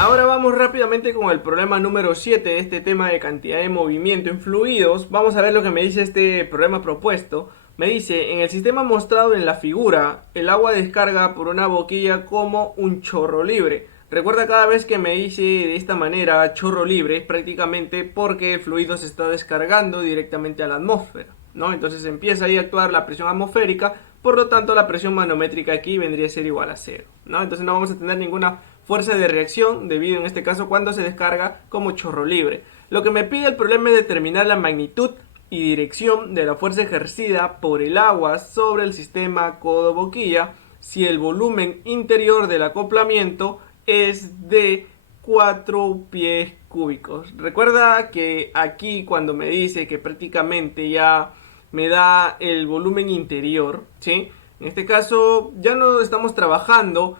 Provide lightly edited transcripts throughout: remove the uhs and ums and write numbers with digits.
Ahora vamos rápidamente con el problema número 7 de este tema de cantidad de movimiento en fluidos. Vamos a ver lo que me dice este problema propuesto. Me dice, en el sistema mostrado en la figura, el agua descarga por una boquilla como un chorro libre. Recuerda, cada vez que me dice de esta manera chorro libre es prácticamente porque el fluido se está descargando directamente a la atmósfera, ¿no? Entonces empieza ahí a actuar la presión atmosférica, por lo tanto la presión manométrica aquí vendría a ser igual a cero, ¿no? Entonces no vamos a tener ninguna fuerza de reacción debido en este caso cuando se descarga como chorro libre. Lo que me pide el problema es determinar la magnitud y dirección de la fuerza ejercida por el agua sobre el sistema codo-boquilla si el volumen interior del acoplamiento es de 4 pies cúbicos. Recuerda que aquí cuando me dice que prácticamente ya me da el volumen interior, ¿sí? En este caso ya no estamos trabajando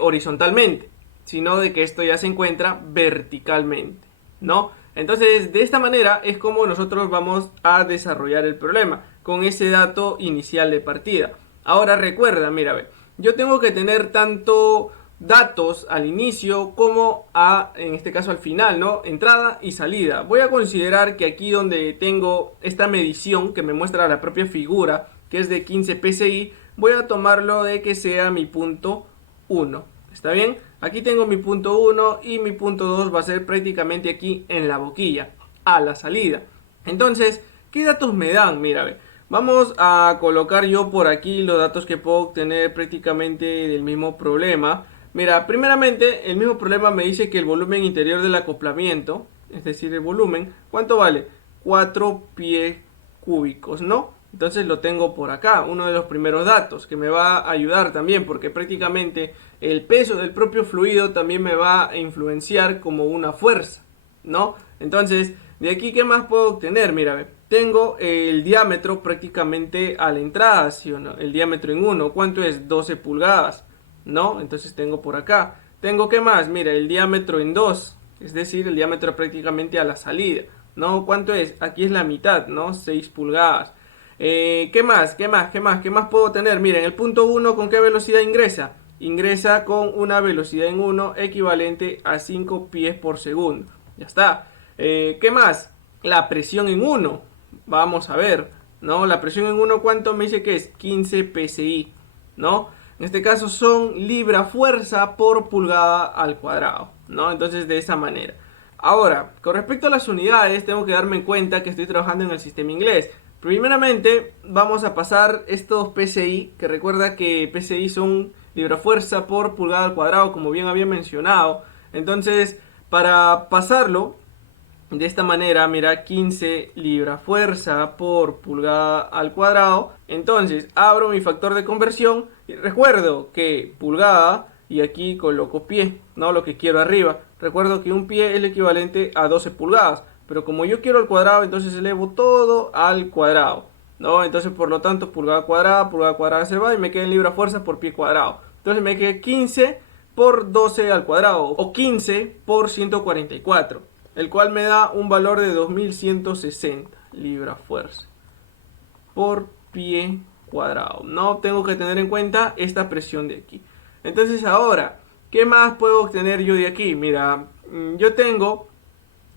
horizontalmente, sino de que esto ya se encuentra verticalmente, ¿no? Entonces, de esta manera es como nosotros vamos a desarrollar el problema, con ese dato inicial de partida. Ahora recuerda, mira, ve, yo tengo que tener tanto datos al inicio como en este caso al final, ¿no? Entrada y salida. Voy a considerar que aquí donde tengo esta medición que me muestra la propia figura, que es de 15 psi, voy a tomarlo de que sea mi punto 1. ¿Está bien? Aquí tengo mi punto 1 y mi punto 2 va a ser prácticamente aquí en la boquilla, a la salida. Entonces, ¿qué datos me dan? Mira, vamos a colocar yo por aquí los datos que puedo obtener prácticamente del mismo problema. Mira, primeramente, el mismo problema me dice que el volumen interior del acoplamiento, es decir, el volumen, ¿cuánto vale? 4 pies cúbicos, ¿no? Entonces lo tengo por acá, uno de los primeros datos que me va a ayudar también porque prácticamente el peso del propio fluido también me va a influenciar como una fuerza, ¿no? Entonces, de aquí, ¿qué más puedo obtener? Mira, tengo el diámetro prácticamente a la entrada, ¿sí o no? El diámetro en 1, ¿cuánto es? 12 pulgadas, ¿no? Entonces tengo por acá. Tengo, ¿qué más? Mira, el diámetro en 2, es decir, el diámetro prácticamente a la salida, ¿no? ¿Cuánto es? Aquí es la mitad, ¿no? 6 pulgadas. ¿Qué más? ¿Qué más? ¿Qué más? ¿Qué más puedo tener? Miren, el punto 1, ¿con qué velocidad ingresa? Ingresa con una velocidad en 1 equivalente a 5 pies por segundo. Ya está. ¿Qué más? La presión en 1. Vamos a ver, ¿no? La presión en 1, ¿cuánto me dice que es? 15 psi, ¿no? En este caso son libra-fuerza por pulgada al cuadrado, ¿no? Entonces, de esa manera. Ahora, con respecto a las unidades, tengo que darme en cuenta que estoy trabajando en el sistema inglés. Primeramente, vamos a pasar estos PSI, que recuerda que PSI son libra-fuerza por pulgada al cuadrado, como bien había mencionado. Entonces, para pasarlo de esta manera, mira, 15 libra-fuerza por pulgada al cuadrado. Entonces, abro mi factor de conversión y recuerdo que pulgada, y aquí coloco pie, no lo que quiero arriba. Recuerdo que un pie es el equivalente a 12 pulgadas, pero como yo quiero al cuadrado, entonces elevo todo al cuadrado, ¿no? Entonces, por lo tanto, pulgada cuadrada se va y me queda en libra-fuerza por pie cuadrado. Entonces me queda 15 por 12 al cuadrado, o 15 por 144, el cual me da un valor de 2160 libra-fuerza por pie cuadrado. No tengo que tener en cuenta esta presión de aquí. Entonces ahora, ¿qué más puedo obtener yo de aquí? Mira, yo tengo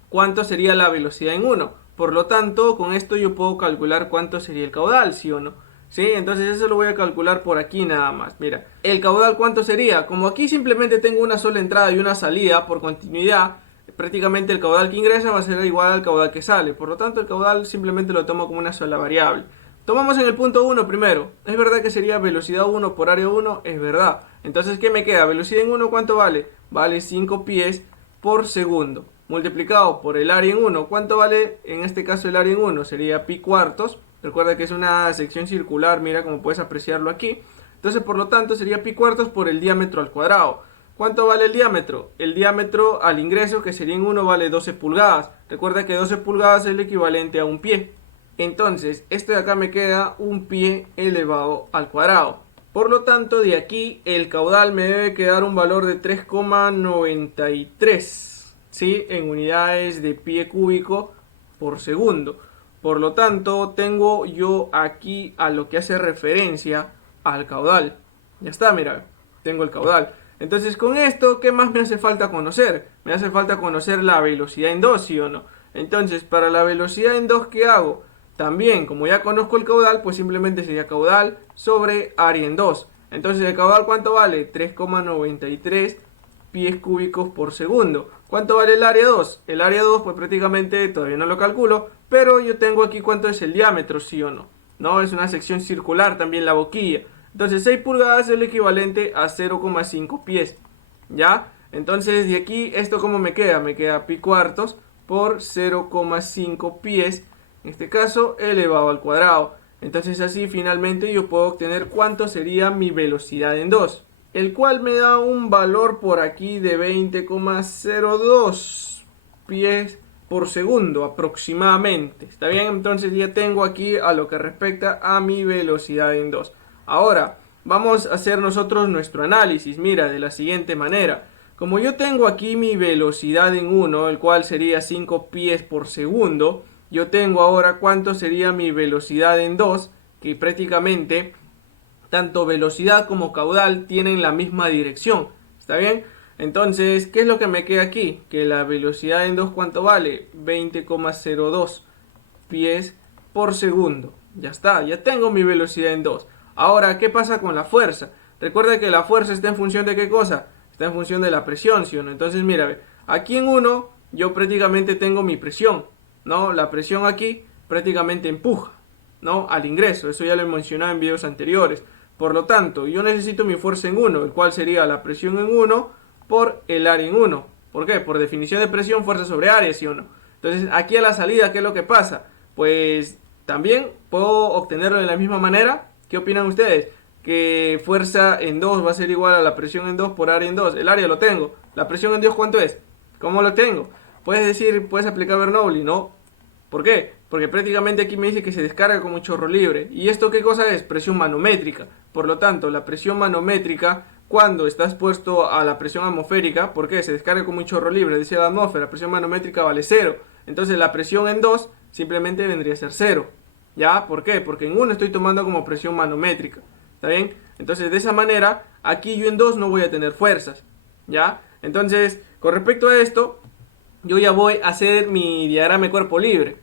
cuánto sería la velocidad en 1. Por lo tanto, con esto yo puedo calcular cuánto sería el caudal, ¿sí o no? ¿Sí? Entonces eso lo voy a calcular por aquí nada más. Mira, el caudal ¿cuánto sería? Como aquí simplemente tengo una sola entrada y una salida por continuidad, prácticamente el caudal que ingresa va a ser igual al caudal que sale. Por lo tanto, el caudal simplemente lo tomo como una sola variable. Tomamos en el punto 1 primero. Es verdad que sería velocidad 1 por área 1, es verdad. Entonces, ¿qué me queda? Velocidad en 1, ¿cuánto vale? Vale 5 pies por segundo. Multiplicado por el área en 1. ¿Cuánto vale en este caso el área en 1? Sería pi cuartos. Recuerda que es una sección circular, mira como puedes apreciarlo aquí. Entonces, por lo tanto, sería pi cuartos por el diámetro al cuadrado. ¿Cuánto vale el diámetro? El diámetro al ingreso, que sería en 1, vale 12 pulgadas. Recuerda que 12 pulgadas es el equivalente a un pie. Entonces, esto de acá me queda un pie elevado al cuadrado. Por lo tanto, de aquí el caudal me debe quedar un valor de 3,93, ¿sí? En unidades de pie cúbico por segundo. Por lo tanto, tengo yo aquí a lo que hace referencia al caudal. Ya está, mira, tengo el caudal. Entonces con esto, ¿qué más me hace falta conocer? Me hace falta conocer la velocidad en 2, ¿sí o no? Entonces, para la velocidad en 2, ¿qué hago? También, como ya conozco el caudal, pues simplemente sería caudal sobre área en 2. Entonces, ¿el caudal cuánto vale? 3,93 pies cúbicos por segundo. ¿Cuánto vale el área 2? El área 2, pues prácticamente todavía no lo calculo, pero yo tengo aquí cuánto es el diámetro, ¿sí o no? No, es una sección circular también la boquilla. Entonces 6 pulgadas es el equivalente a 0,5 pies. ¿Ya? Entonces de aquí, ¿esto cómo me queda? Me queda pi cuartos por 0,5 pies, en este caso elevado al cuadrado. Entonces así finalmente yo puedo obtener cuánto sería mi velocidad en 2, el cual me da un valor por aquí de 20,02 pies por segundo aproximadamente. ¿Está bien? Entonces ya tengo aquí a lo que respecta a mi velocidad en 2. Ahora, vamos a hacer nosotros nuestro análisis. Mira, de la siguiente manera. Como yo tengo aquí mi velocidad en 1, el cual sería 5 pies por segundo, yo tengo ahora cuánto sería mi velocidad en 2, que prácticamente tanto velocidad como caudal tienen la misma dirección. ¿Está bien? Entonces, ¿qué es lo que me queda aquí? Que la velocidad en 2, ¿cuánto vale? 20,02 pies por segundo. Ya está, ya tengo mi velocidad en 2. Ahora, ¿qué pasa con la fuerza? Recuerda que la fuerza está en función de qué cosa? Está en función de la presión, ¿sí o no? Entonces, mira, aquí en 1 yo prácticamente tengo mi presión, ¿no? La presión aquí prácticamente empuja, ¿no? Al ingreso, eso ya lo he mencionado en videos anteriores. Por lo tanto, yo necesito mi fuerza en 1, el cual sería la presión en 1 por el área en 1. ¿Por qué? Por definición de presión, fuerza sobre área, ¿sí o no? Entonces, aquí a la salida, ¿qué es lo que pasa? Pues también puedo obtenerlo de la misma manera. ¿Qué opinan ustedes? Que fuerza en 2 va a ser igual a la presión en 2 por área en 2. El área lo tengo. ¿La presión en 2 cuánto es? ¿Cómo lo tengo? Puedes decir, puedes aplicar Bernoulli, ¿no? ¿Por qué? Porque prácticamente aquí me dice que se descarga como un chorro libre. ¿Y esto qué cosa es? Presión manométrica. Por lo tanto, la presión manométrica, cuando está expuesto a la presión atmosférica, ¿por qué? Se descarga como un chorro libre, dice la atmósfera, la presión manométrica vale 0. Entonces la presión en 2 simplemente vendría a ser 0. ¿Ya? ¿Por qué? Porque en 1 estoy tomando como presión manométrica. ¿Está bien? Entonces de esa manera, aquí yo en 2 no voy a tener fuerzas. ¿Ya? Entonces, con respecto a esto, yo ya voy a hacer mi diagrama de cuerpo libre.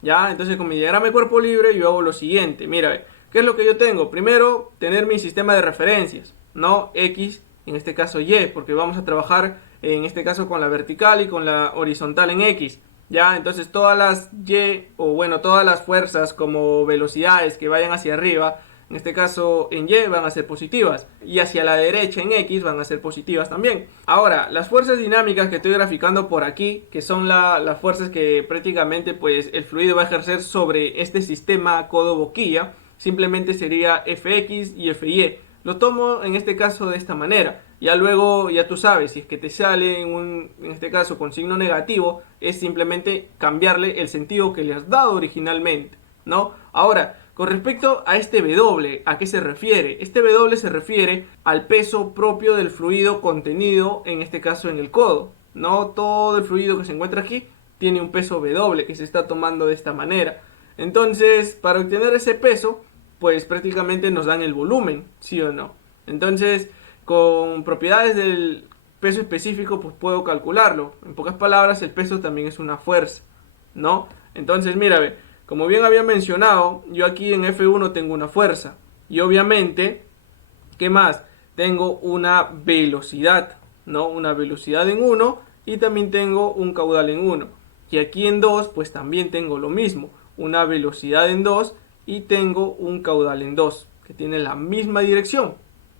¿Ya? Entonces con mi diagrama de cuerpo libre yo hago lo siguiente. Mira, ¿qué es lo que yo tengo? Primero, tener mi sistema de referencias. No X, en este caso Y, porque vamos a trabajar en este caso con la vertical y con la horizontal en X. ¿Ya? Entonces todas las Y, o bueno, todas las fuerzas como velocidades que vayan hacia arriba, en este caso en Y van a ser positivas, y hacia la derecha en X van a ser positivas también. Ahora, las fuerzas dinámicas que estoy graficando por aquí, que son las fuerzas que prácticamente pues el fluido va a ejercer sobre este sistema codo-boquilla, simplemente sería Fx y Fy. Lo tomo en este caso de esta manera. Ya luego, ya tú sabes, si es que te sale en este caso con signo negativo, es simplemente cambiarle el sentido que le has dado originalmente, ¿no? Ahora, con respecto a este W, ¿a qué se refiere? Este W se refiere al peso propio del fluido contenido, en este caso en el codo. No todo el fluido que se encuentra aquí tiene un peso W que se está tomando de esta manera. Entonces, para obtener ese peso, pues prácticamente nos dan el volumen, ¿sí o no? Entonces, con propiedades del peso específico, pues puedo calcularlo. En pocas palabras, el peso también es una fuerza, ¿no? Entonces, mira, como bien había mencionado, yo aquí en F1 tengo una fuerza. Y obviamente, ¿qué más? Tengo una velocidad, ¿no? Una velocidad en 1 y también tengo un caudal en 1. Y aquí en 2, pues también tengo lo mismo. Una velocidad en 2 y tengo un caudal en 2, que tiene la misma dirección,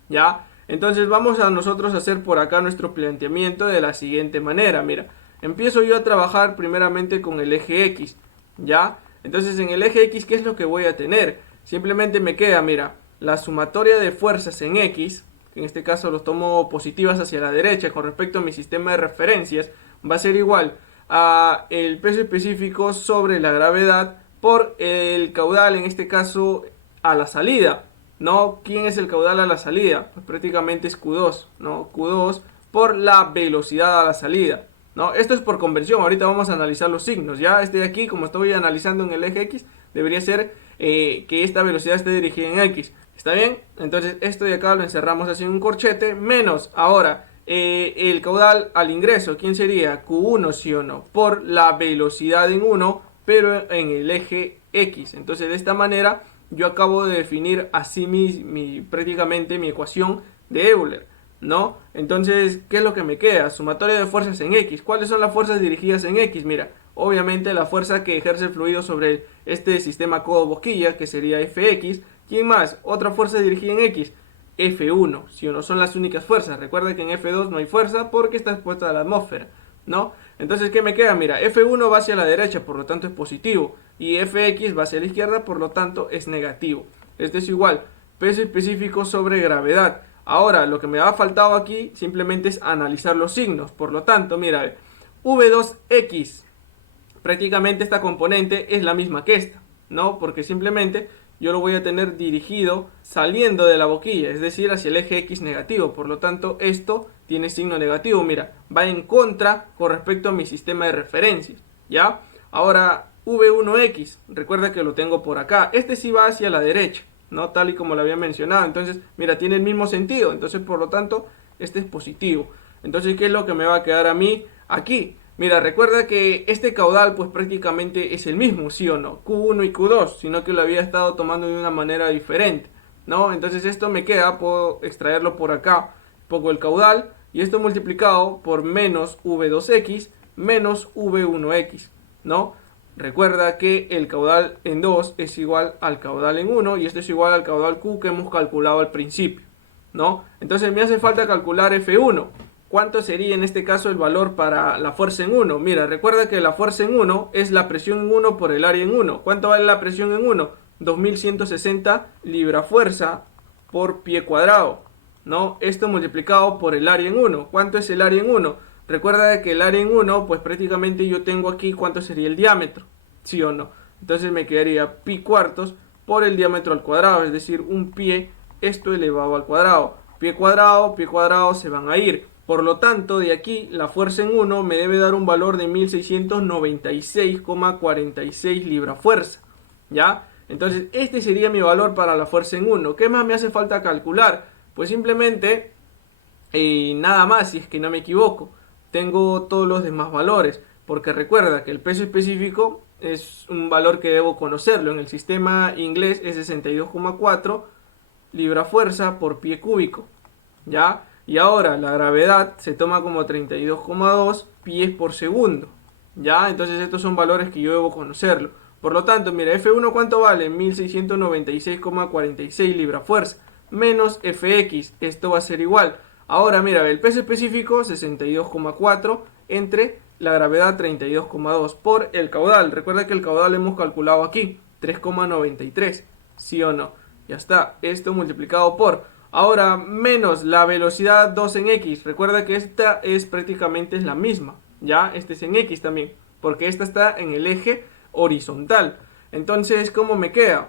¿ya? Entonces vamos a nosotros hacer por acá nuestro planteamiento de la siguiente manera. Mira, empiezo yo a trabajar primeramente con el eje X, ¿ya? Entonces en el eje X, ¿qué es lo que voy a tener? Simplemente me queda, mira, la sumatoria de fuerzas en X, que en este caso los tomo positivas hacia la derecha con respecto a mi sistema de referencias, va a ser igual a el peso específico sobre la gravedad por el caudal, en este caso a la salida, ¿no? ¿Quién es el caudal a la salida? Pues prácticamente es Q2, ¿no? Q2 por la velocidad a la salida, ¿no? Esto es por conversión. Ahorita vamos a analizar los signos. Ya este de aquí, como estoy analizando en el eje X, debería ser que esta velocidad esté dirigida en X. ¿Está bien? Entonces esto de acá lo encerramos así en un corchete, menos ahora el caudal al ingreso. ¿Quién sería? Q1, sí o no, por la velocidad en 1, pero en el eje X. Entonces de esta manera yo acabo de definir así prácticamente mi ecuación de Euler, ¿no? Entonces, ¿qué es lo que me queda? Sumatoria de fuerzas en X. ¿Cuáles son las fuerzas dirigidas en X? Mira, obviamente la fuerza que ejerce el fluido sobre este sistema codo-boquilla, que sería Fx. ¿Quién más? Otra fuerza dirigida en X, F1, si o no, son las únicas fuerzas. Recuerda que en F2 no hay fuerza porque está expuesta a la atmósfera, ¿no? Entonces, ¿qué me queda? Mira, F1 va hacia la derecha, por lo tanto es positivo, y Fx va hacia la izquierda, por lo tanto es negativo. Esto es igual, peso específico sobre gravedad. Ahora, lo que me ha faltado aquí simplemente es analizar los signos. Por lo tanto, mira, V2X, prácticamente esta componente es la misma que esta, ¿no? Porque simplemente yo lo voy a tener dirigido saliendo de la boquilla, es decir, hacia el eje X negativo. Por lo tanto, esto tiene signo negativo. Mira, va en contra con respecto a mi sistema de referencias, ¿ya? Ahora, V1X, recuerda que lo tengo por acá. Este sí va hacia la derecha, ¿no? Tal y como lo había mencionado. Entonces, mira, tiene el mismo sentido. Entonces, por lo tanto, este es positivo. Entonces, ¿qué es lo que me va a quedar a mí aquí? Mira, recuerda que este caudal pues prácticamente es el mismo, ¿sí o no? Q1 y Q2, sino que lo había estado tomando de una manera diferente, ¿no? Entonces esto me queda, puedo extraerlo por acá, pongo el caudal, y esto multiplicado por menos V2X menos V1X, ¿no? Recuerda que el caudal en 2 es igual al caudal en 1, y esto es igual al caudal Q que hemos calculado al principio, ¿no? Entonces me hace falta calcular F1. ¿Cuánto sería en este caso el valor para la fuerza en 1? Mira, recuerda que la fuerza en 1 es la presión en 1 por el área en 1. ¿Cuánto vale la presión en 1? 2160 libra fuerza por pie cuadrado, ¿no? Esto multiplicado por el área en 1. ¿Cuánto es el área en 1? Recuerda que el área en 1, pues prácticamente yo tengo aquí cuánto sería el diámetro, ¿sí o no? Entonces me quedaría pi cuartos por el diámetro al cuadrado, es decir, un pie, esto elevado al cuadrado. Pie cuadrado se van a ir. Por lo tanto, de aquí la fuerza en 1 me debe dar un valor de 1696,46 libra fuerza, ¿ya? Entonces, este sería mi valor para la fuerza en 1. ¿Qué más me hace falta calcular? Pues simplemente, nada más, si es que no me equivoco. Tengo todos los demás valores, porque recuerda que el peso específico es un valor que debo conocerlo. En el sistema inglés es 62,4 libra fuerza por pie cúbico, ¿ya? Y ahora la gravedad se toma como 32,2 pies por segundo, ¿ya? Entonces estos son valores que yo debo conocerlo. Por lo tanto, mira, F1 ¿cuánto vale? 1696,46 libra fuerza. Menos Fx, esto va a ser igual. Ahora mira, el peso específico 62,4 entre la gravedad 32,2 por el caudal. Recuerda que el caudal hemos calculado aquí, 3,93, ¿sí o no? Ya está, esto multiplicado por... Ahora, menos la velocidad 2 en X. Recuerda que esta es prácticamente la misma, ¿ya? Este es en X también, porque esta está en el eje horizontal. Entonces, ¿cómo me queda?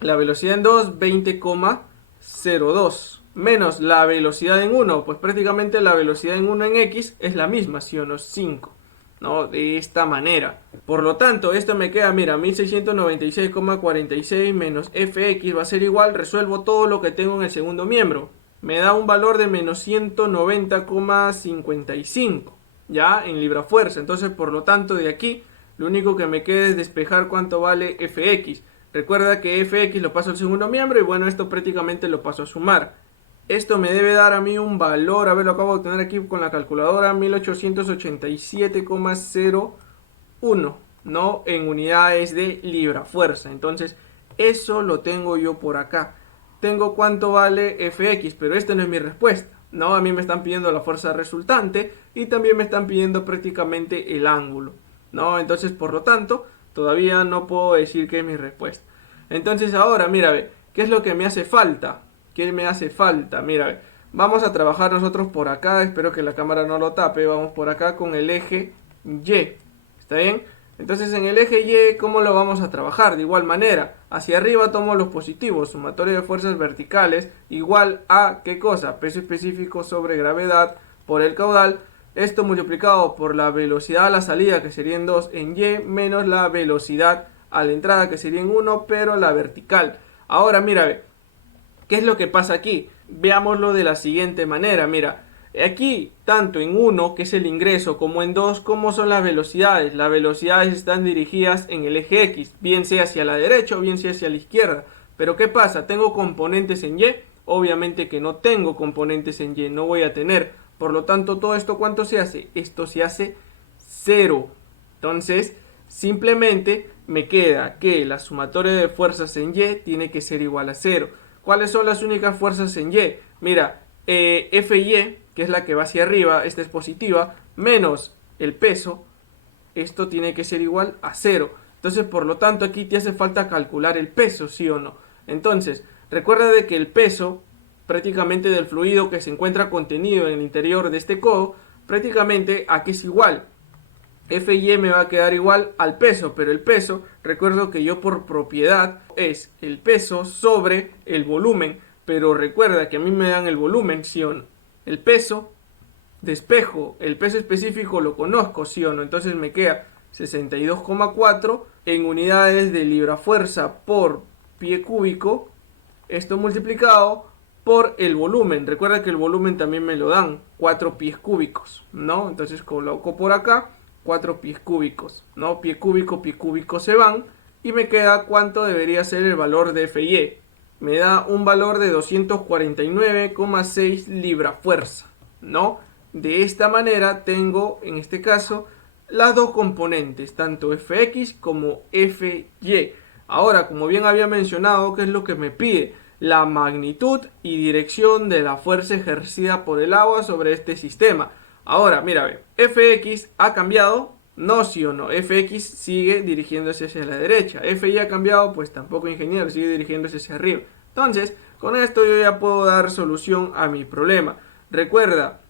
La velocidad en 2, 20,02. Menos la velocidad en 1, pues prácticamente la velocidad en 1 en X es la misma, ¿sí o no? 5. ¿No? De esta manera. Por lo tanto, esto me queda, mira, 1696,46 menos Fx va a ser igual, resuelvo todo lo que tengo en el segundo miembro. Me da un valor de menos 190,55, ¿ya? En libra fuerza. Entonces, por lo tanto, de aquí, lo único que me queda es despejar cuánto vale Fx. Recuerda que Fx lo paso al segundo miembro y bueno, esto prácticamente lo paso a sumar. Esto me debe dar a mí un valor, a ver, lo acabo de obtener aquí con la calculadora, 1887,01, ¿no? En unidades de libra fuerza. Entonces, eso lo tengo yo por acá. Tengo cuánto vale Fx, pero esta no es mi respuesta, ¿no? A mí me están pidiendo la fuerza resultante y también me están pidiendo prácticamente el ángulo, ¿no? Entonces, por lo tanto, todavía no puedo decir que es mi respuesta. Entonces, ahora, mira, ¿qué es lo que me hace falta? ¿Qué me hace falta? Mira, vamos a trabajar nosotros por acá. Espero que la cámara no lo tape. Vamos por acá con el eje Y. ¿Está bien? Entonces en el eje Y, ¿cómo lo vamos a trabajar? De igual manera, hacia arriba tomo los positivos. Sumatoria de fuerzas verticales igual a, ¿qué cosa? Peso específico sobre gravedad por el caudal. Esto multiplicado por la velocidad a la salida, que sería en 2 en Y, menos la velocidad a la entrada, que sería en 1, pero la vertical. Ahora, mira, ¿Qué es lo que pasa aquí? Veámoslo de la siguiente manera, mira. Aquí, tanto en 1, que es el ingreso, como en 2, ¿cómo son las velocidades? Las velocidades están dirigidas en el eje X, bien sea hacia la derecha o bien sea hacia la izquierda. Pero ¿qué pasa? ¿Tengo componentes en Y? Obviamente que no tengo componentes en Y, no voy a tener. Por lo tanto, ¿todo esto cuánto se hace? Esto se hace 0. Entonces, simplemente me queda que la sumatoria de fuerzas en Y tiene que ser igual a 0. ¿Cuáles son las únicas fuerzas en Y? Mira, Fy, que es la que va hacia arriba, esta es positiva, menos el peso, esto tiene que ser igual a 0. Entonces, por lo tanto, aquí te hace falta calcular el peso, ¿sí o no? Entonces, recuerda de que el peso prácticamente del fluido que se encuentra contenido en el interior de este codo, prácticamente aquí es igual. Fy me va a quedar igual al peso, pero el peso, recuerdo que yo por propiedad es el peso sobre el volumen, pero recuerda que a mí me dan el volumen, ¿sí o no? El peso despejo, el peso específico lo conozco, ¿sí o no? Entonces me queda 62,4 en unidades de libra-fuerza por pie cúbico, esto multiplicado por el volumen. Recuerda que el volumen también me lo dan, 4 pies cúbicos, ¿no? Entonces coloco por acá 4 pies cúbicos, ¿no? Pie cúbico se van y me queda cuánto debería ser el valor de Fy. Me da un valor de 249,6 libra fuerza, ¿no? De esta manera tengo, en este caso, las dos componentes, tanto Fx como Fy. Ahora, como bien había mencionado, ¿qué es lo que me pide? La magnitud y dirección de la fuerza ejercida por el agua sobre este sistema. Ahora, mira, ve, Fx ha cambiado, no, sí o no. Fx sigue dirigiéndose hacia la derecha. Fy ha cambiado, pues tampoco, ingeniero, sigue dirigiéndose hacia arriba. Entonces, con esto yo ya puedo dar solución a mi problema. Recuerda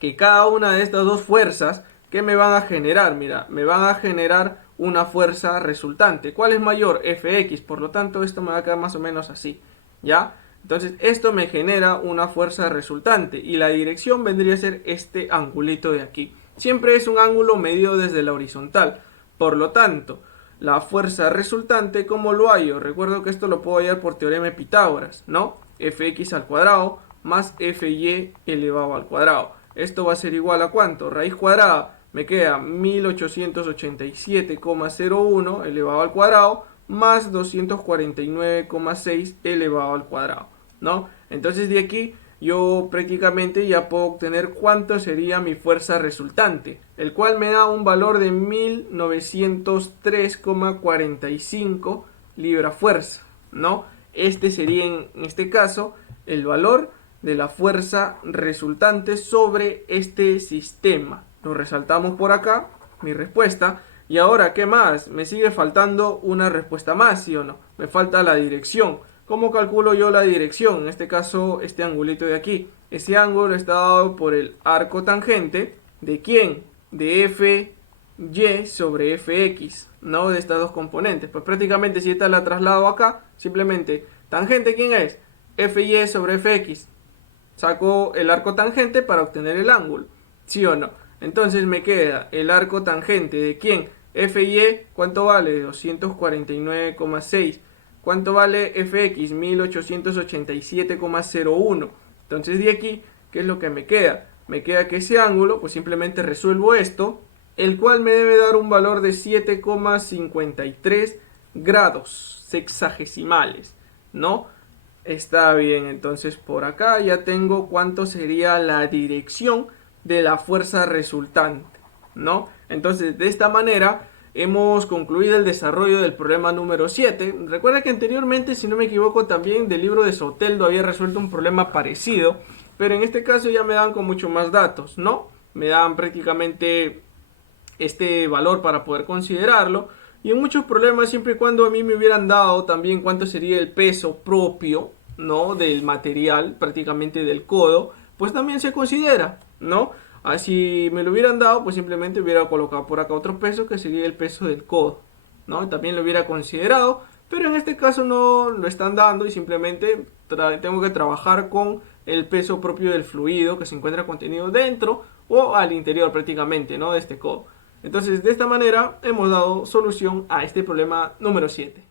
que cada una de estas dos fuerzas, ¿qué me van a generar? Mira, me van a generar una fuerza resultante. ¿Cuál es mayor? Fx, por lo tanto esto me va a quedar más o menos así, ¿ya? Entonces esto me genera una fuerza resultante y la dirección vendría a ser este angulito de aquí. Siempre es un ángulo medido desde la horizontal, por lo tanto, la fuerza resultante, ¿cómo lo hallo? Recuerdo que esto lo puedo hallar por teorema de Pitágoras, ¿no? Fx al cuadrado más Fy elevado al cuadrado. Esto va a ser igual a ¿cuánto? Raíz cuadrada me queda 1887,01 elevado al cuadrado más 249,6 elevado al cuadrado, ¿no? Entonces de aquí yo prácticamente ya puedo obtener cuánto sería mi fuerza resultante, el cual me da un valor de 1903,45 libra fuerza, ¿no? Este sería en este caso el valor de la fuerza resultante sobre este sistema. Lo resaltamos por acá, mi respuesta. Y ahora, ¿qué más? Me sigue faltando una respuesta más, ¿sí o no? Me falta la dirección. ¿Cómo calculo yo la dirección? En este caso, este angulito de aquí. Ese ángulo está dado por el arco tangente. ¿De quién? De Fy sobre Fx, ¿no? De estas dos componentes. Pues prácticamente si esta la traslado acá, simplemente, ¿tangente quién es? Fy sobre Fx. Saco el arco tangente para obtener el ángulo, ¿sí o no? Entonces me queda el arco tangente de ¿quién? Fy, ¿cuánto vale? 249,6. ¿Cuánto vale Fx? 1887,01. Entonces de aquí, ¿qué es lo que me queda? Me queda que ese ángulo, pues simplemente resuelvo esto, el cual me debe dar un valor de 7,53 grados sexagesimales, ¿no? Está bien, entonces por acá ya tengo cuánto sería la dirección de la fuerza resultante, ¿no? Entonces de esta manera hemos concluido el desarrollo del problema número 7. Recuerda que anteriormente, si no me equivoco, también del libro de Soteldo había resuelto un problema parecido, pero en este caso ya me dan con mucho más datos, ¿no? Me dan prácticamente este valor para poder considerarlo. Y en muchos problemas, siempre y cuando a mí me hubieran dado también cuánto sería el peso propio, ¿no? Del material, prácticamente del codo, pues también se considera, ¿no? Así me lo hubieran dado, pues simplemente hubiera colocado por acá otro peso que sería el peso del codo, ¿no? También lo hubiera considerado, pero en este caso no lo están dando y simplemente tengo que trabajar con el peso propio del fluido que se encuentra contenido dentro o al interior prácticamente, ¿no? De este codo. Entonces, de esta manera hemos dado solución a este problema número 7.